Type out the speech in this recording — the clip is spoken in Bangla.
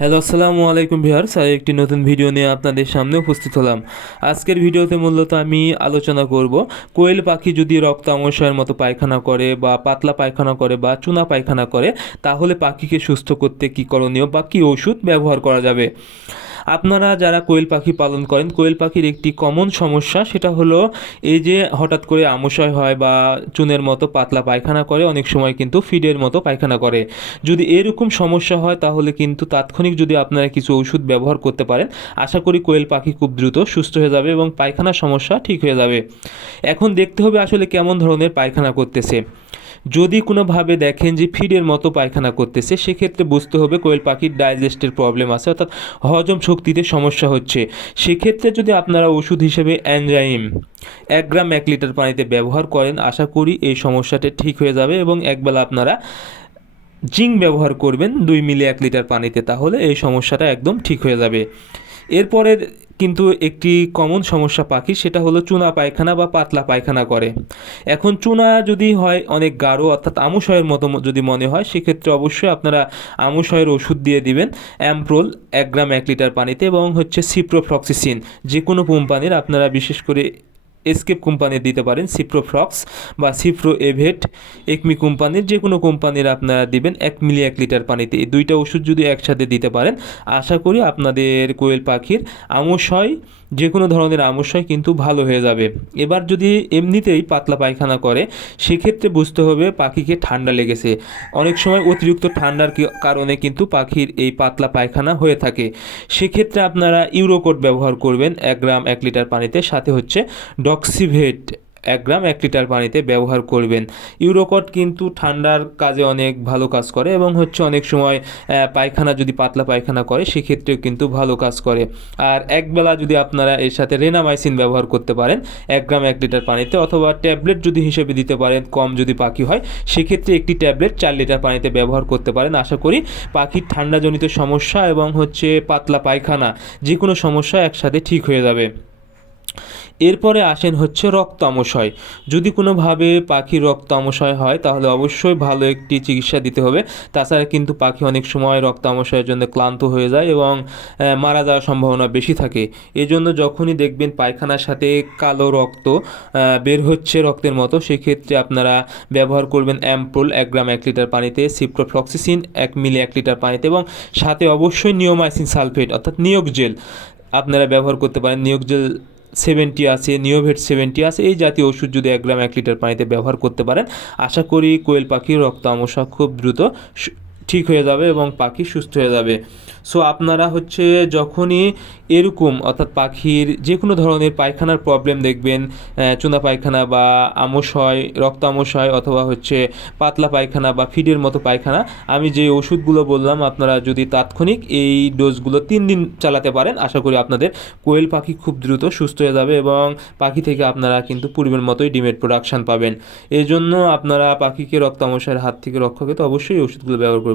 হ্যালো, আসসালামু আলাইকুম ভিউয়ার্স। আর একটি নতুন ভিডিও নিয়ে আপনাদের সামনে উপস্থিত হলাম। আজকের ভিডিওতে মূলত আমি আলোচনা করব, কোয়েল পাখি যদি রক্ত আমশয়ের মতো পায়খানা করে বা পাতলা পায়খানা করে বা চুনা পায়খানা করে, তাহলে পাখিকে সুস্থ করতে কী করণীয় বা কী ওষুধ ব্যবহার করা যাবে? আপনারা যারা কোয়েল পাখি পালন করেন, কোয়েল পাখির একটি কমন সমস্যা সেটা হলো এই যে হঠাৎ করে আমশয় হয় বা চুনের মতো পাতলা পায়খানা করে, অনেক সময় কিন্তু ফিডের মতো পায়খানা করে। যদি এরকম সমস্যা হয় তাহলে কিন্তু তাৎক্ষণিক যদি আপনারা কিছু ওষুধ ব্যবহার করতে পারেন, আশা করি কোয়েল পাখি খুব দ্রুত সুস্থ হয়ে যাবে এবং পায়খানার সমস্যা ঠিক হয়ে যাবে। এখন দেখতে হবে আসলে কেমন ধরনের পায়খানা করতেছে। যদি কোনোভাবে দেখেন যে ফিডের মতো পায়খানা করতেছে, সেক্ষেত্রে বুঝতে হবে কোয়েল পাখির ডাইজেস্টের প্রবলেম আছে, অর্থাৎ হজম শক্তিতে সমস্যা হচ্ছে। সেক্ষেত্রে যদি আপনারা ওষুধ হিসেবে অ্যানজাইম এক গ্রাম এক লিটার পানিতে ব্যবহার করেন, আশা করি এই সমস্যাটা ঠিক হয়ে যাবে এবং একবেলা আপনারা জিঙ্ক ব্যবহার করবেন দুই মিলি এক লিটার পানিতে, তাহলে এই সমস্যাটা একদম ঠিক হয়ে যাবে। এরপরে কিন্তু একটি কমন সমস্যা পাখি, সেটা হলো চুনা পায়খানা বা পাতলা পায়খানা করে। এখন চুনা যদি হয় অনেক গাঢ়, অর্থাৎ আমুশয়ের মতো যদি মনে হয়, সেক্ষেত্রে অবশ্যই আপনারা আমুশয়ের ওষুধ দিয়ে দিবেন। অ্যাম্প্রোল এক গ্রাম এক লিটার পানিতে এবং হচ্ছে সিপ্রোফ্লক্সিসিন যে কোনো কোম্পানির, আপনারা বিশেষ করে এসকেপ কোম্পানির দিতে পারেন সিপ্রোফ্লক্স বা সিপ্রো এভেট একমি কোম্পানির যে কোনো কোম্পানির আপনারা দিবেন এক মিলি এক লিটার পানিতে। এই দুইটা ওষুধ যদি একসাথে দিতে পারেন, আশা করি আপনাদের কোয়েল পাখির আমশয় যে কোনো ধরনের আমশয় কিন্তু ভালো হয়ে যাবে। এবার যদি এমনিতেই পাতলা পায়খানা করে, সেক্ষেত্রে বুঝতে হবে পাখিকে ঠান্ডা লেগেছে। অনেক সময় অতিরিক্ত ঠান্ডার কারণে কিন্তু পাখির এই পাতলা পায়খানা হয়ে থাকে। সেক্ষেত্রে আপনারা ইউরোকোড ব্যবহার করবেন, এক গ্রাম এক লিটার পানিতে। সাথে হচ্ছে ডক্সিভেট এক গ্রাম এক লিটার পানিতে ব্যবহার করবেন। ইউরোকট কিন্তু ঠান্ডার কাজে অনেক ভালো কাজ করে এবং হচ্ছে অনেক সময় পায়খানা যদি পাতলা পায়খানা করে সেক্ষেত্রেও কিন্তু ভালো কাজ করে। আর একবেলা যদি আপনারা এর সাথে রেনামাইসিন ব্যবহার করতে পারেন, এক গ্রাম এক লিটার পানিতে অথবা ট্যাবলেট যদি হিসেবে দিতে পারেন, কম যদি পাখি হয়, সেক্ষেত্রে একটি ট্যাবলেট চার লিটার পানিতে ব্যবহার করতে পারেন। আশা করি পাখির ঠান্ডাজনিত সমস্যা এবং হচ্ছে পাতলা পায়খানা যে কোনো সমস্যা একসাথে ঠিক হয়ে যাবে। এরপরে আসেন হচ্ছে রক্ত আমশয় যদি কোনোভাবে পাখির রক্ত আমশয় হয়, তাহলে অবশ্যই ভালো একটি চিকিৎসা দিতে হবে। তাছাড়া কিন্তু পাখি অনেক সময় রক্ত আমশয়ের জন্য ক্লান্ত হয়ে যায় এবং মারা যাওয়ার সম্ভাবনা বেশি থাকে। এজন্য যখনই দেখবেন পায়খানার সাথে কালো রক্ত বের হচ্ছে রক্তের মতো, সেক্ষেত্রে আপনারা ব্যবহার করবেন অ্যাম্পুল এক গ্রাম এক লিটার পানিতে, সিপ্রোফ্লক্সিসিন এক মিলি এক লিটার পানিতে এবং সাথে অবশ্যই নিওমাইসিন সালফেট অর্থাৎ নিয়োগ জেল। আপনারা ব্যবহার করতে পারেন। নিয়োগ জেল সেভেন্টি আছে নিওভেট সেভেন্টি আছে, এই জাতীয় ওষুধ যদি এক গ্রাম এক লিটার পানিতে ব্যবহার করতে পারেন, আশা করি কোয়েল পাখির রক্ত আমসা খুব দ্রুত ঠিক হয়ে যাবে এবং পাখি সুস্থ হয়ে যাবে। সো আপনারা হচ্ছে যখনই এরকম, অর্থাৎ পাখির যে কোনো ধরনের পায়খানার প্রবলেম দেখবেন চুনা পায়খানা বা আমশয়, রক্ত আমশয় অথবা হচ্ছে পাতলা পায়খানা বা ফিডের মতো পায়খানা, আমি যে ওষুধগুলো বললাম, আপনারা যদি তাৎক্ষণিক এই ডোজগুলো তিন দিন চালাতে পারেন, আশা করি আপনাদের কোয়েল পাখি খুব দ্রুত সুস্থ হয়ে যাবে এবং পাখি থেকে আপনারা কিন্তু পূর্বের মতোই ডিমের প্রোডাকশন পাবেন। এই জন্য আপনারা পাখিকে রক্ত আমশয়ের হাত থেকে রক্ষা পেতে অবশ্যই ওষুধগুলো ব্যবহার করবেন।